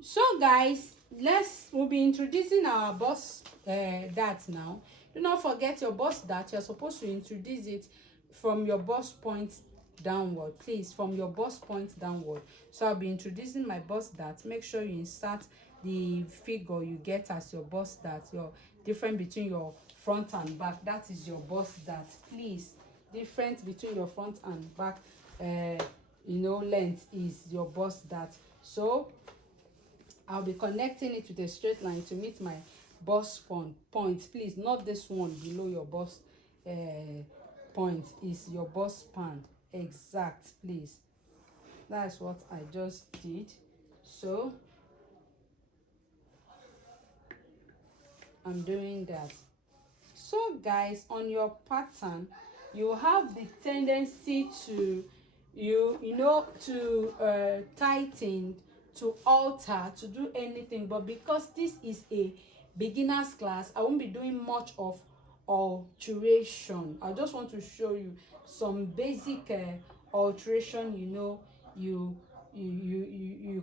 So guys, we'll be introducing our bust dart now. Do not forget your bust dart. You're supposed to introduce it from your bust point downward, please, from your bust point downward. So I'll be introducing my bust dart. Make sure you insert the figure you get as your bust dart, your difference between your front and back. That is your bust dart, please. Difference between your front and back length is your bust dart. So I'll be connecting it with a straight line to meet my bust point. Please, not this one below your bust point is your bust span. Exact, please. That's what I just did. So I'm doing that. So guys, on your pattern, you have the tendency to tighten, to alter, to do anything, but because this is a beginner's class, I won't be doing much of alteration. I just want to show you some basic alteration you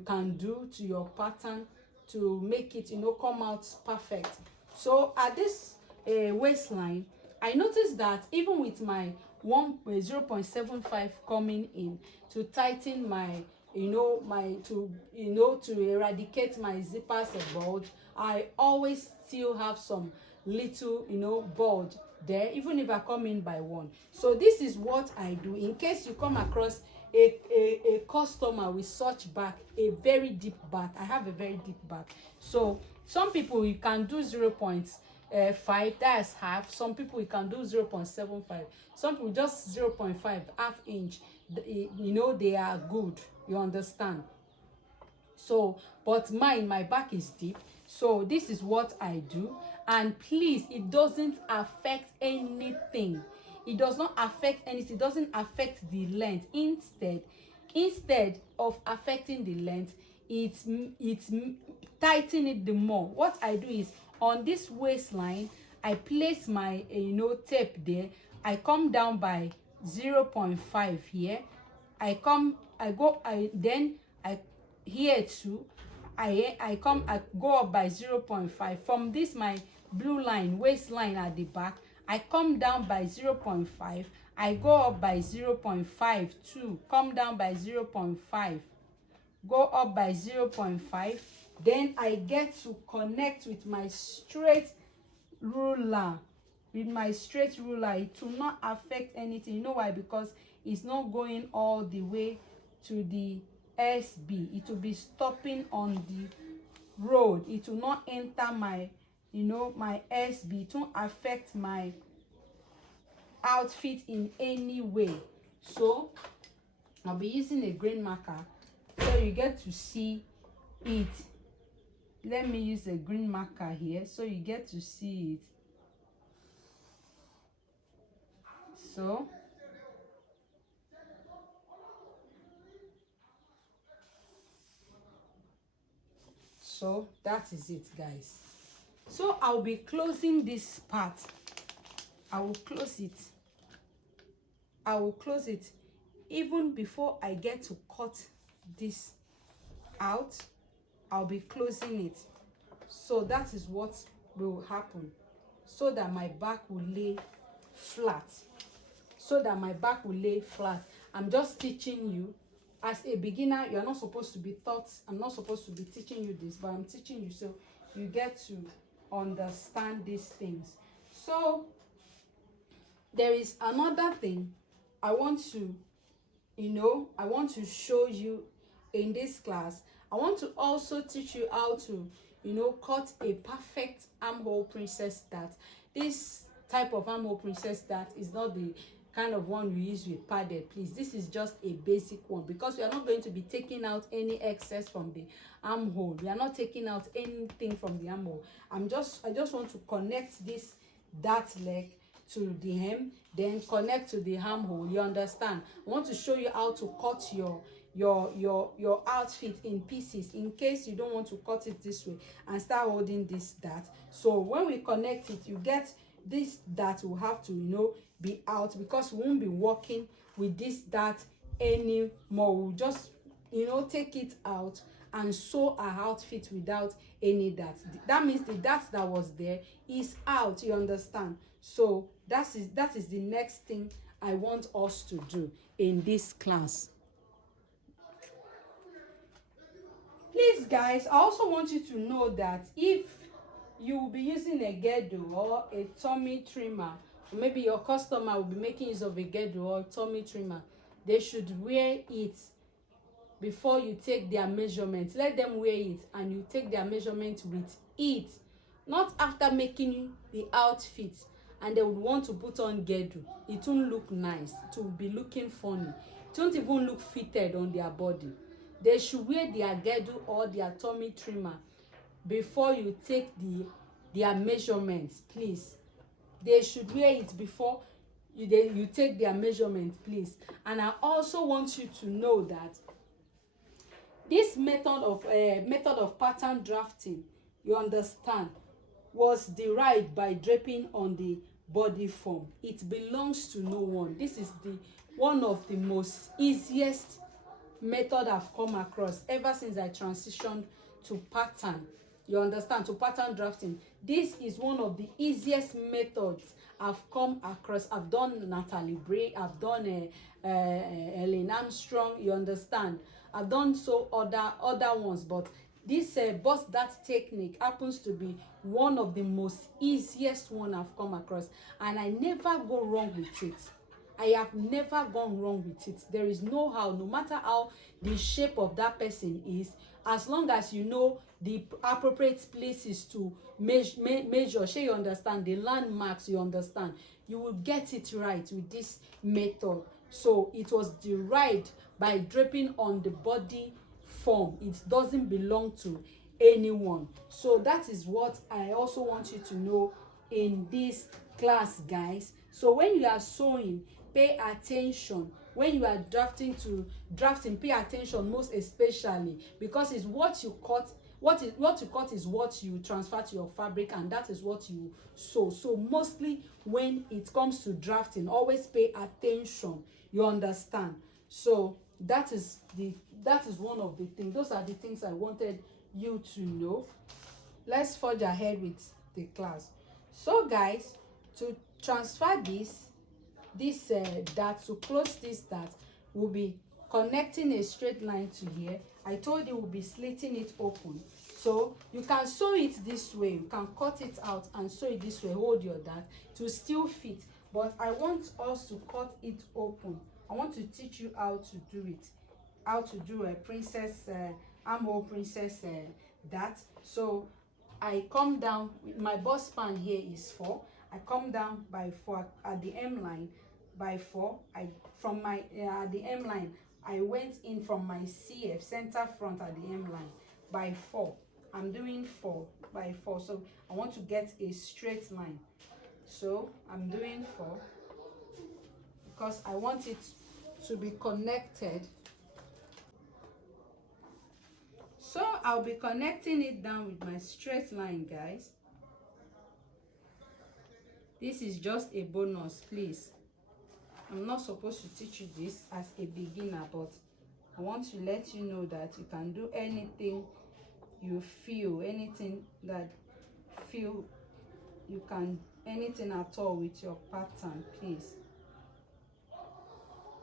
can do to your pattern to make it come out perfect. So at this waistline, I noticed that even with my 0.75 coming in to tighten my to eradicate my zippers bulge, I always still have some little bulge there, even if I come in by one. So this is what I do in case you come across a customer with such back, a very deep back. I have a very deep back. So some people you can do 0.5, that's half. Some people you can do 0.75. Some people just 0.5, half inch. They are good. You understand? So but my back is deep, so this is what I do. And please, it doesn't affect anything. It does not affect anything. It doesn't affect the length. Instead of affecting the length, it's tighten it the more. What I do is, on this waistline, I place my tape there. I come down by 0.5 here. I here too, I go up by 0.5 from this my blue line, waistline at the back. I come down by 0.5. I go up by 0.5 too, come down by 0.5, go up by 0.5. Then I get to connect with my straight ruler. It will not affect anything. You know why? Because it's not going all the way to the SB. It will be stopping on the road. It will not enter my my SB. It won't affect my outfit in any way. So I'll be using a green marker so you get to see it. Let me use a green marker here so you get to see it. So that is it, guys. So I'll be closing this part. I will close it even before I get to cut this out. I'll be closing it. So that is what will happen, so that my back will lay flat. I'm just teaching you. As a beginner, you're not supposed to be taught. I'm not supposed to be teaching you this, but I'm teaching you so you get to understand these things. So there is another thing I want to show you in this class. I want to also teach you how to cut a perfect armhole princess dart. This type of armhole princess dart is not the kind of one you use with padded. Please, this is just a basic one, because we are not going to be taking out any excess from the armhole. We are not taking out anything from the armhole. I just want to connect this dart leg to the hem, then connect to the armhole. You understand? I want to show you how to cut your outfit in pieces, in case you don't want to cut it this way and start holding this dart. So when we connect it, you get this dart will have to be out, because we won't be working with this dart anymore. We'll just take it out and sew her outfit without any dart. That means the dart that was there is out, you understand? So that is the next thing I want us to do in this class. Please guys, I also want you to know that if you will be using a girdle or a tummy trimmer, or maybe your customer will be making use of a girdle or a tummy trimmer, they should wear it before you take their measurement. Let them wear it and you take their measurement with it, not after making the outfit and they would want to put on girdle. It won't look nice, it will be looking funny, it won't even look fitted on their body. They should wear their girdle or their tummy trimmer before you take their measurements, please. They should wear it before you take their measurement, please. And I also want you to know that this method of pattern drafting, you understand, was derived by draping on the body form. It belongs to no one. This is the one of the most easiest method I've come across ever since I transitioned to pattern, you understand, to pattern drafting. This is one of the easiest methods I've come across. I've done Natalie Bray, I've done Ellen Armstrong, you understand. I've done so other ones, but this bust that technique happens to be one of the most easiest one I've come across, and I never go wrong with it. I have never gone wrong with it. There is no how, no matter how the shape of that person is, as long as you know the appropriate places to measure, sure, you understand, the landmarks, you understand, you will get it right with this method. So it was derived by draping on the body form. It doesn't belong to anyone. So that is what I also want you to know in this class, guys. So when you are sewing, pay attention. When you are drafting, pay attention most especially, because it's what you cut. What you cut is what you transfer to your fabric, and that is what you sew. So mostly when it comes to drafting, always pay attention, you understand. So that is one of the things. Those are the things I wanted you to know. Let's forge ahead with the class. So guys, to transfer this dart, to close this dart, we'll be connecting a straight line to here. I told you we'll be slitting it open. So you can sew it this way, you can cut it out and sew it this way, hold your dart to still fit. But I want us to cut it open. I want to teach you how to do it, how to do a princess armhole princess dart. So I come down with my bust span here is 4. I come down by 4 at the M line by 4. From my at the M line, I went in from my CF center front at the M line by 4. I'm doing 4 by 4. So I want to get a straight line. So I'm doing 4 because I want it to be connected. So I'll be connecting it down with my straight line, guys. This is just a bonus, please. I'm not supposed to teach you this as a beginner, but I want to let you know that you can do anything you feel, anything that feel you can, anything at all with your pattern, please.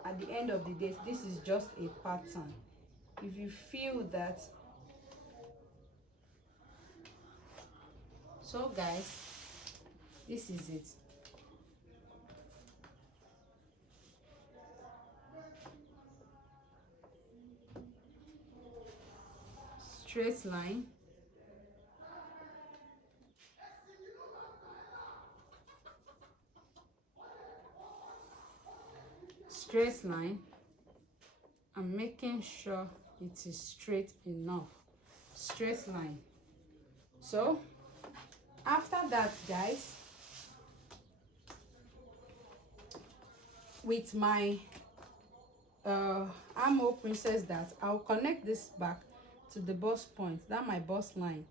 At the end of the day, this is just a pattern. If you feel that. So guys, this is it. Straight line. Straight line. I'm making sure it is straight enough. Straight line. So after that, guys, with my armhole princess dart, I'll connect this back to the bust point. That my bust line,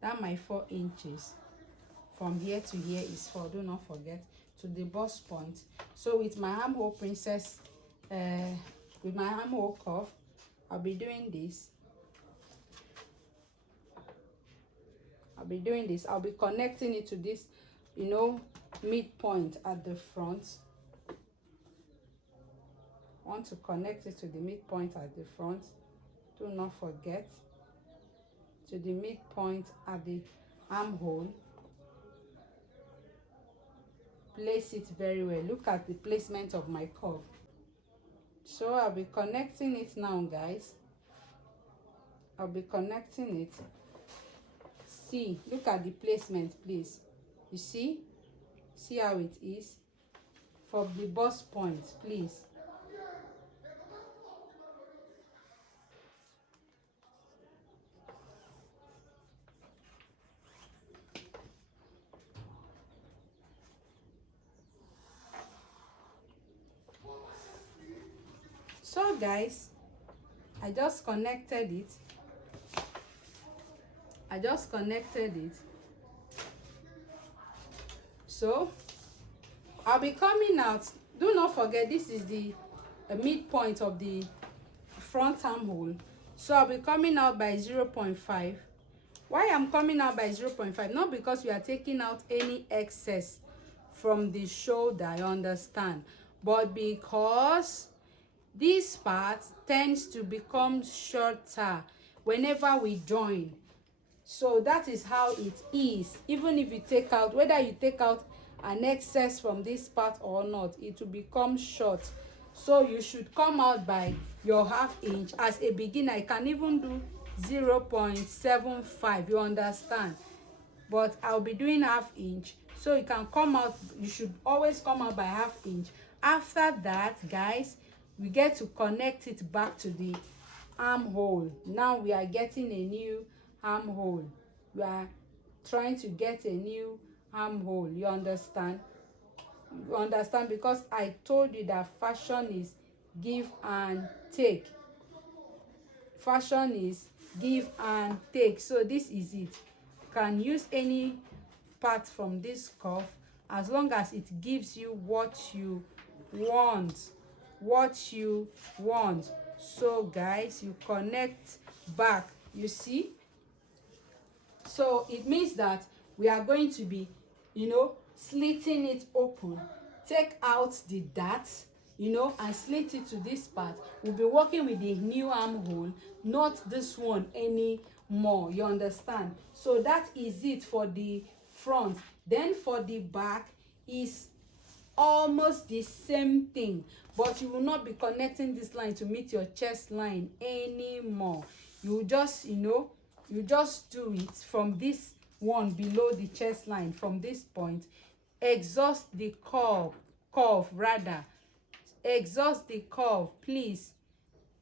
that my 4 inches from here to here is 4, do not forget, to the bust point. So with my armhole princess, with my armhole curve, I'll be doing this. be doing this. I'll be connecting it to this, you know, midpoint at the front. Want to connect it to the midpoint at the front. Do not forget to the midpoint at the armhole. Place it very well. Look at the placement of my curve. So I'll be connecting it now, guys. I'll be connecting it. See, look at the placement, please. You see how it is from the bust point, please. So guys, I just connected it. So I'll be coming out. Do not forget, this is the midpoint of the front armhole. So I'll be coming out by 0.5. Why I'm coming out by 0.5? Not because we are taking out any excess from the shoulder, you understand, but because this part tends to become shorter whenever we join. So that is how it is. Even if you take out, whether you take out an excess from this part or not, it will become short. So you should come out by your ½ inch. As a beginner, I can even do 0.75, you understand, but I'll be doing ½ inch. So you can come out, you should always come out by ½ inch. After that, guys, we get to connect it back to the armhole. Now we are getting a new armhole. We are trying to get a new armhole. You understand? You understand, because I told you that fashion is give and take. Fashion is give and take. So this is it. You can use any part from this cuff as long as it gives you what you want. So guys, you connect back, you see. So it means that we are going to be, you know, slitting it open. Take out the dart, you know, and slit it to this part. We'll be working with the new armhole, not this one anymore, you understand. So that is it for the front. Then for the back is almost the same thing, but you will not be connecting this line to meet your chest line anymore. You just, you know, you just do it from this one below the chest line. From this point, exhaust the curve rather. Exhaust the curve, please.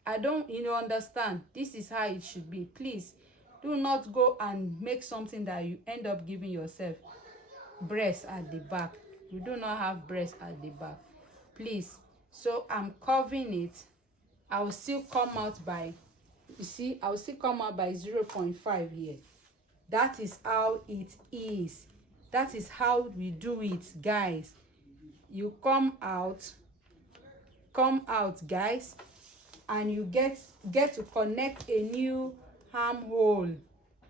I don't, you know, understand. This is how it should be. Please do not go and make something that you end up giving yourself breast at the back. You do not have breast at the back, please. So I'm curving it. I will still come out by, you see, I will still come out by 0.5 here. That is how it is. That is how we do it, guys. You come out, guys, and you get to connect a new armhole.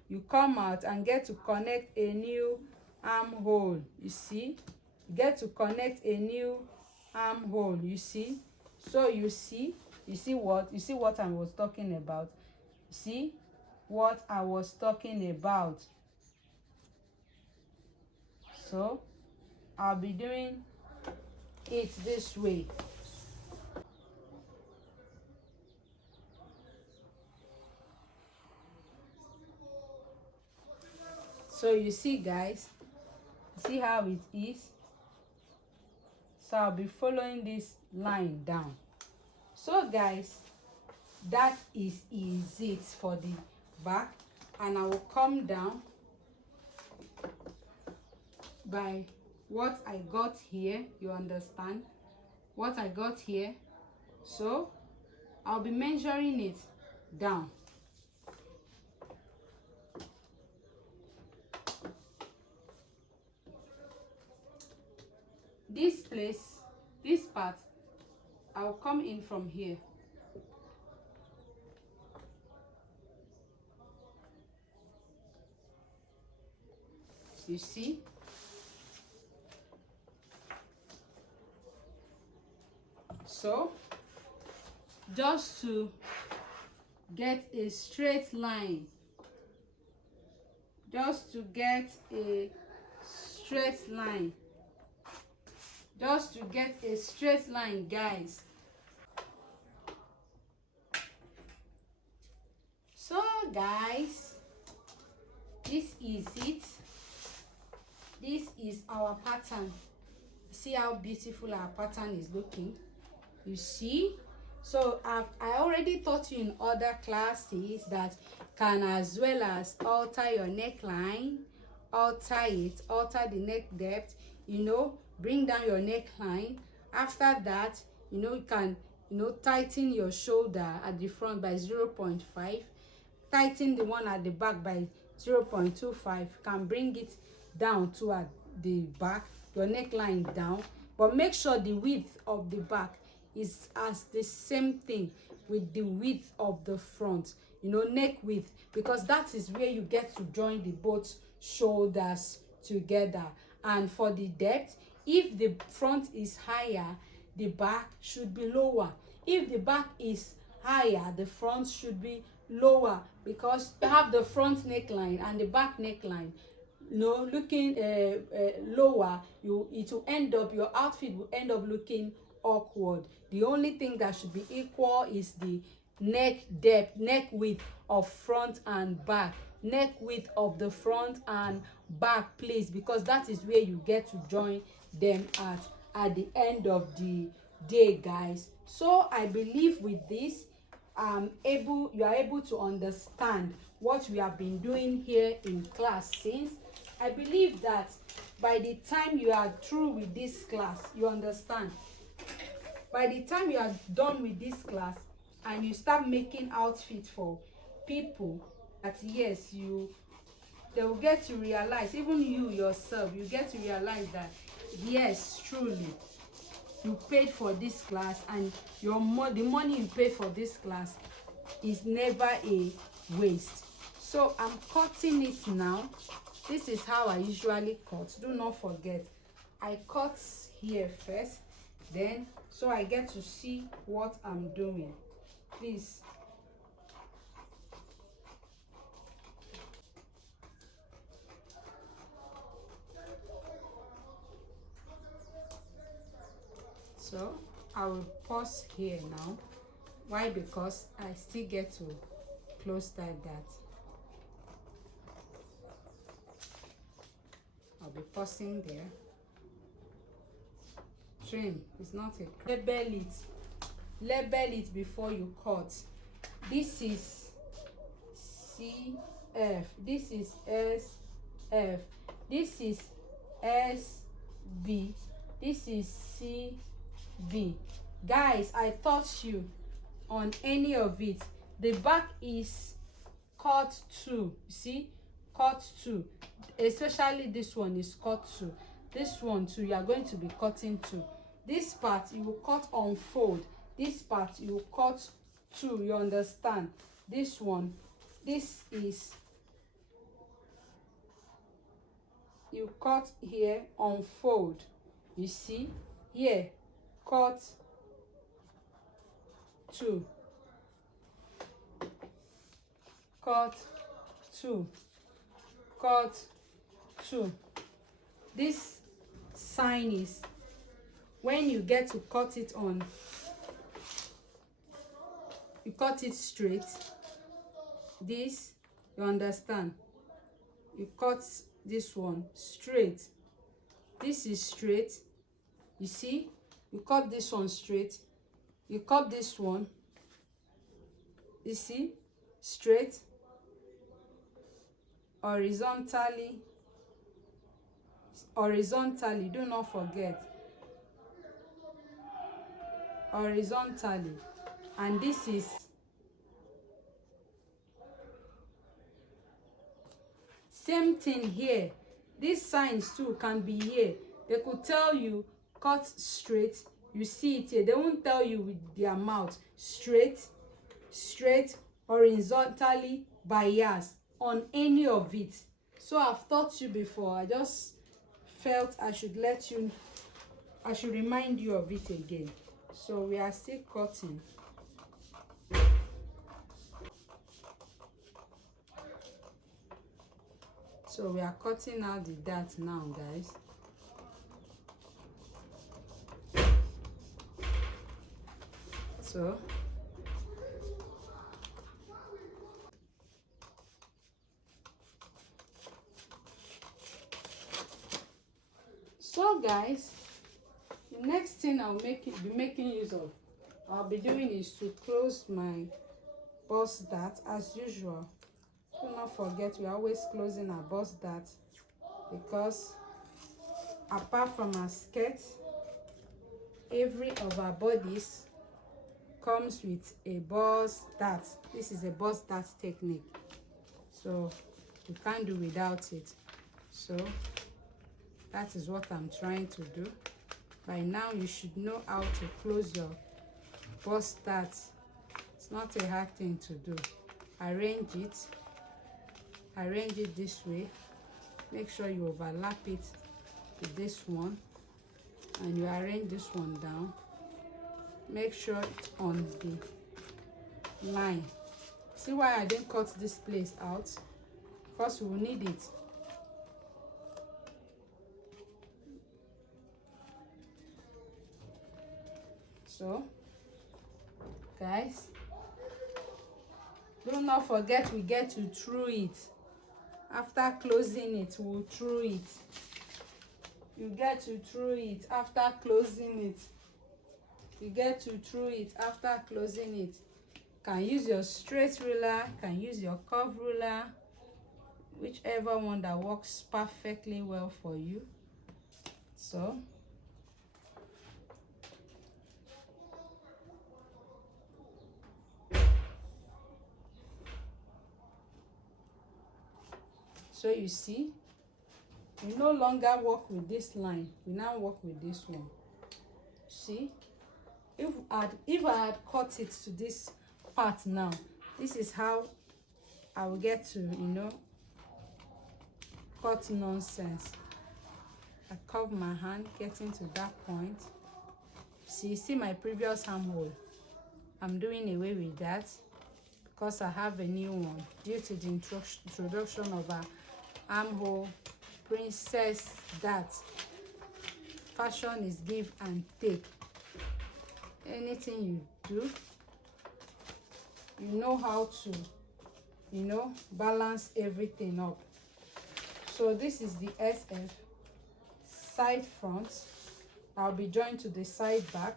You come out and get to connect a new armhole. You see, get to connect a new armhole. You see, so you see what I was talking about. See what I was talking about. So I'll be doing it this way. So you see, guys, see how it is. So I'll be following this line down. So guys, that is it for the back, and I will come down by what I got here. You understand what I got here? So I'll be measuring it down. This place, this part, I'll come in from here. You see? So just to get a straight line, just to get a straight line, just to get a straight line, guys. So guys, this is it. This is our pattern. See how beautiful our pattern is looking. You see? So I already taught you in other classes that can as well as alter your neckline, alter it, alter the neck depth, you know, bring down your neckline. After that, you know, you can, you know, tighten your shoulder at the front by 0.5, tighten the one at the back by 0.25, can bring it down to at the back, your neckline down, but make sure the width of the back is as the same thing with the width of the front, you know, neck width, because that is where you get to join the both shoulders together. And for the depth, if the front is higher, the back should be lower. If the back is higher, the front should be lower, because you have the front neckline and the back neckline, you know, looking lower, it will end up, your outfit will end up looking awkward. The only thing that should be equal is the neck depth, neck width of front and back, neck width of the front and back, please, because that is where you get to join them at the end of the day, guys. So I believe with this, you are able to understand what we have been doing here in class since. I believe that by the time you are through with this class, you understand. By the time you are done with this class and you start making outfits for people, that yes, they will get to realize, even you yourself, you get to realize that yes, truly, you paid for this class, and the money you paid for this class is never a waste. So I'm cutting it now. This is how I usually cut. Do not forget, I cut here first, then so I get to see what I'm doing. Please. So I will pause here now. Why? Because I still get to close that. I'll be pausing there. Trim is not a label it before you cut. This is CF, this is SF, this is SB, this is CV. Guys, I taught you on any of it. The back is cut 2. You see, cut 2, especially this one is cut 2. This one too, you are going to be cutting 2. This part you will cut on fold. This part you will cut 2. You understand? This one, this is, you cut here on fold. You see here, cut 2, cut 2, cut 2. This sign is when you get to cut it on, you cut it straight. This, you understand, you cut this one straight. This is straight. You see, you cut this one straight, you cut this one, you see, straight, horizontally, do not forget, horizontally. And this is same thing here. These signs too can be here. They could tell you cut straight, you see it here. They won't tell you with their mouth. Straight, horizontally, bias, on any of it. So I've taught you before. I just felt I should remind you of it again. So we are still cutting. So we are cutting out the dart now, guys. So guys, the next thing be making use of, I'll be doing is to close my bust dart as usual. Do not forget, we're always closing our bust dart, because apart from our skirt, every of our bodies comes with a bust dart. This is a bust dart technique, so you can't do without it. So that is what I'm trying to do. By now you should know how to close your bust dart. It's not a hard thing to do. Arrange it this way. Make sure you overlap it with this one, and you arrange this one down. Make sure it's on the line. See why I didn't cut this place out? Because we will need it. So guys, do not forget, we get to through it. After closing it, we'll through it. You get to through it after closing it. You get to through it after closing it. Can use your straight ruler, can use your curve ruler, whichever one that works perfectly well for you. So you see, we no longer work with this line, we now work with this one. See, if I had cut it to this part now, this is how I will get to, cut nonsense. I curve my hand getting to that point. See my previous armhole, I'm doing away with that because I have a new one due to the introduction of a armhole princess dart. Fashion is give and take. Anything you do, you know how to balance everything up. So this is the SF side front. I'll be joined to the side back.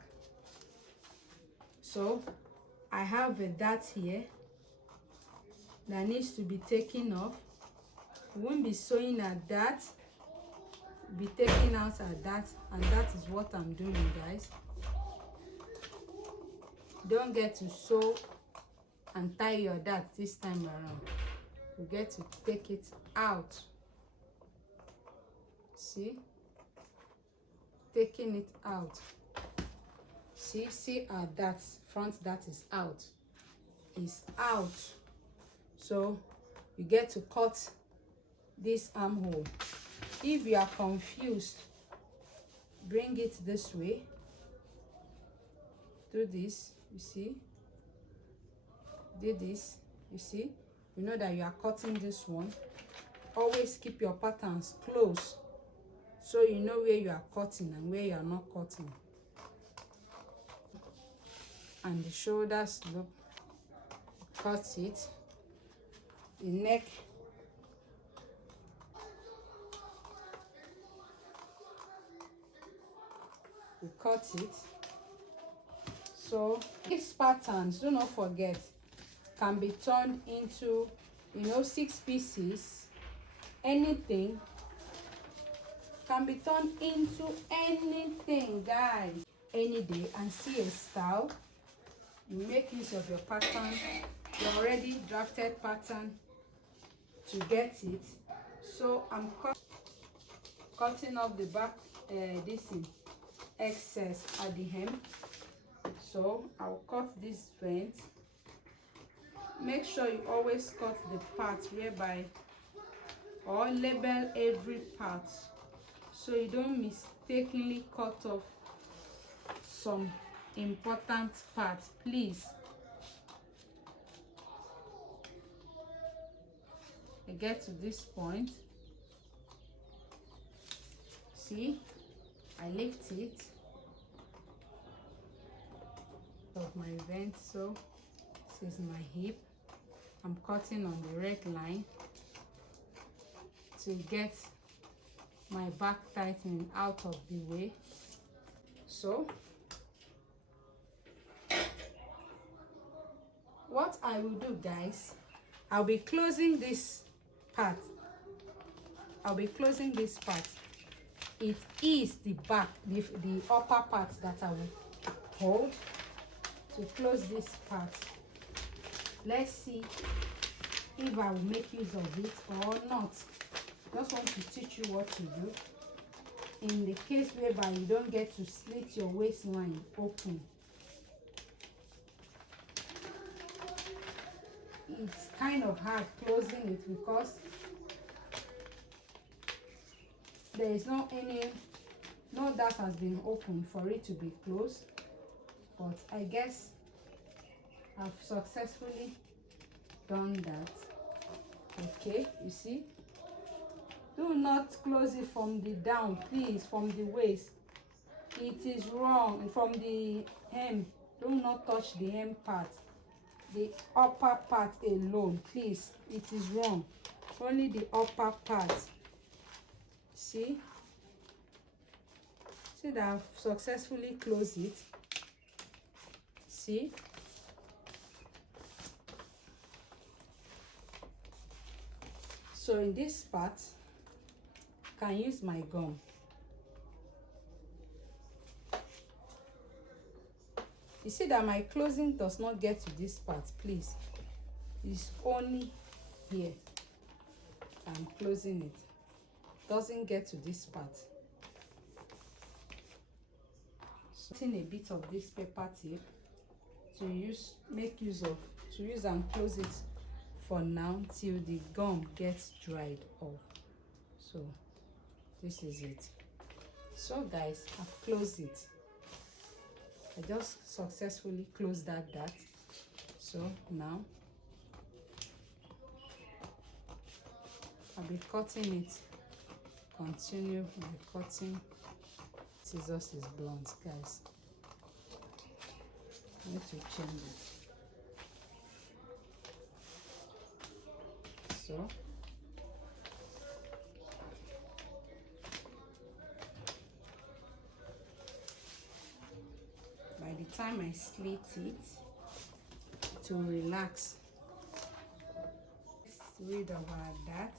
So I have a dart here that needs to be taken off. We won't be sewing at that, be taking out at that, and that is what I'm doing, guys. Don't get to sew and tie your dart this time around. You get to take it out. See, taking it out. See our dart, front dart is out. So you get to cut this armhole. If you are confused, bring it this way. Do this, you see. Do this, you see. You know that you are cutting this one. Always keep your patterns close, so you know where you are cutting and where you are not cutting. And the shoulders, look, cut it. The neck, we cut it. So these patterns, do not forget, can be turned into 6 pieces. Anything can be turned into anything, guys. Any day, and see a style. You make use of your pattern, your already drafted pattern, to get it. So I'm cutting off the back, this in excess at the hem. So I'll cut this vent. Make sure you always cut the part whereby or label every part so you don't mistakenly cut off some important parts, please. I get to this point, see, I lift it of my vent, so this is my hip. I'm cutting on the red line to get my back tightening out of the way. So what I will do, guys, I'll be closing this part. It is the back, the upper part that I will hold to close this part. Let's see if I will make use of it or not. Just want to teach you what to do in the case whereby you don't get to slit your waistline open. It's kind of hard closing it because there is no dart has been opened for it to be closed, but I guess I've successfully done that. Okay, you see, do not close it from the down, please, from the waist. It is wrong. From the hem, do not touch the hem part, the upper part alone, please. It is wrong. Only the upper part. See that I've successfully closed it. See, so in this part I can use my gum. You see that my closing does not get to this part, please. It's only here I'm closing it. Doesn't get to this part. So a bit of this paper tape to use and close it for now till the gum gets dried off. So this is it. So guys, I've closed it. I just successfully closed that dart. So now I'll be cutting it. Continue my cutting. Scissors is blunt, guys. I need to change it. So by the time I slit it to relax, let's read about that.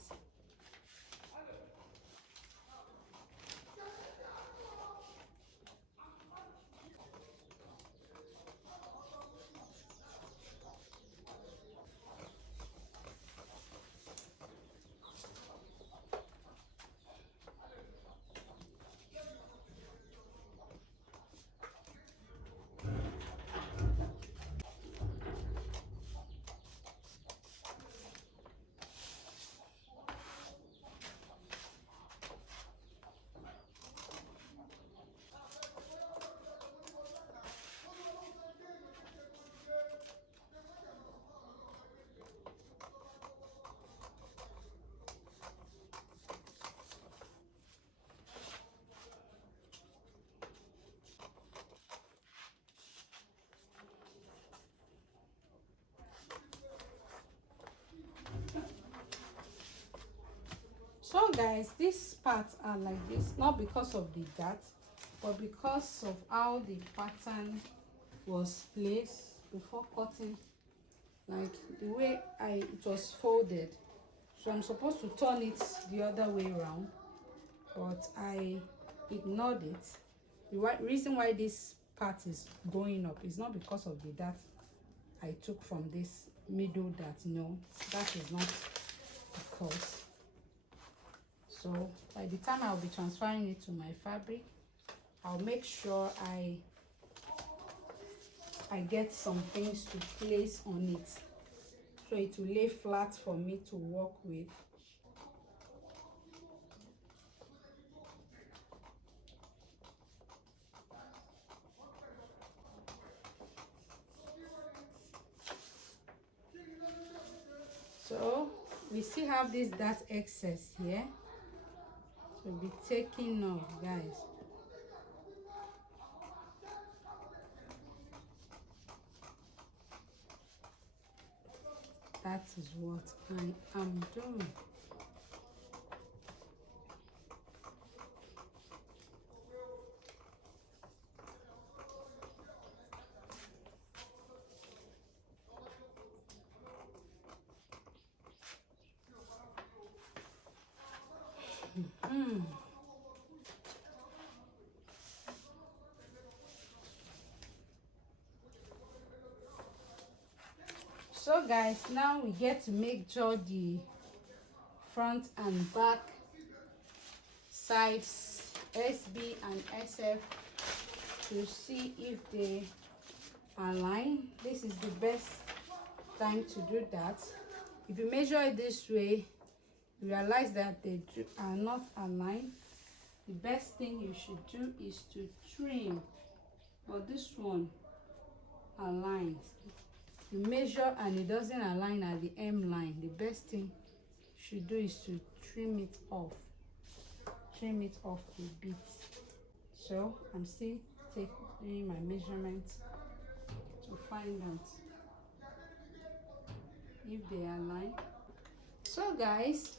So guys, these parts are like this, not because of the dart, but because of how the pattern was placed before cutting, like the way it was folded. So I'm supposed to turn it the other way around, but I ignored it. The reason why this part is going up is not because of the dart I took from this middle dart. No, that is not the cause. So by the time I'll be transferring it to my fabric, I'll make sure I get some things to place on it so it will lay flat for me to work with. So we still have this that excess here, so be taking off, guys. That is what I am doing. So guys, now we get to make sure the front and back sides, SB and SF, to see if they align. This is the best time to do that. If you measure it this way, realize that they are not aligned, the best thing you should do is to trim. But this one aligns. You measure and it doesn't align at the M line, the best thing you should do is to trim it off. Trim it off a bit. So I'm still taking my measurements to find out if they align. So guys,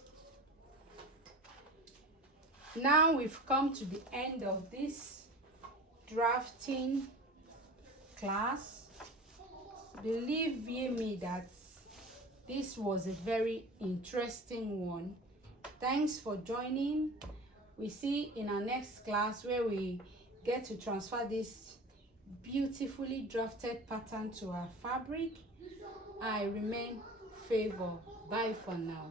now we've come to the end of this drafting class. Believe me that this was a very interesting one. Thanks for joining. We see in our next class where we get to transfer this beautifully drafted pattern to our fabric. I remain Favor. Bye for now.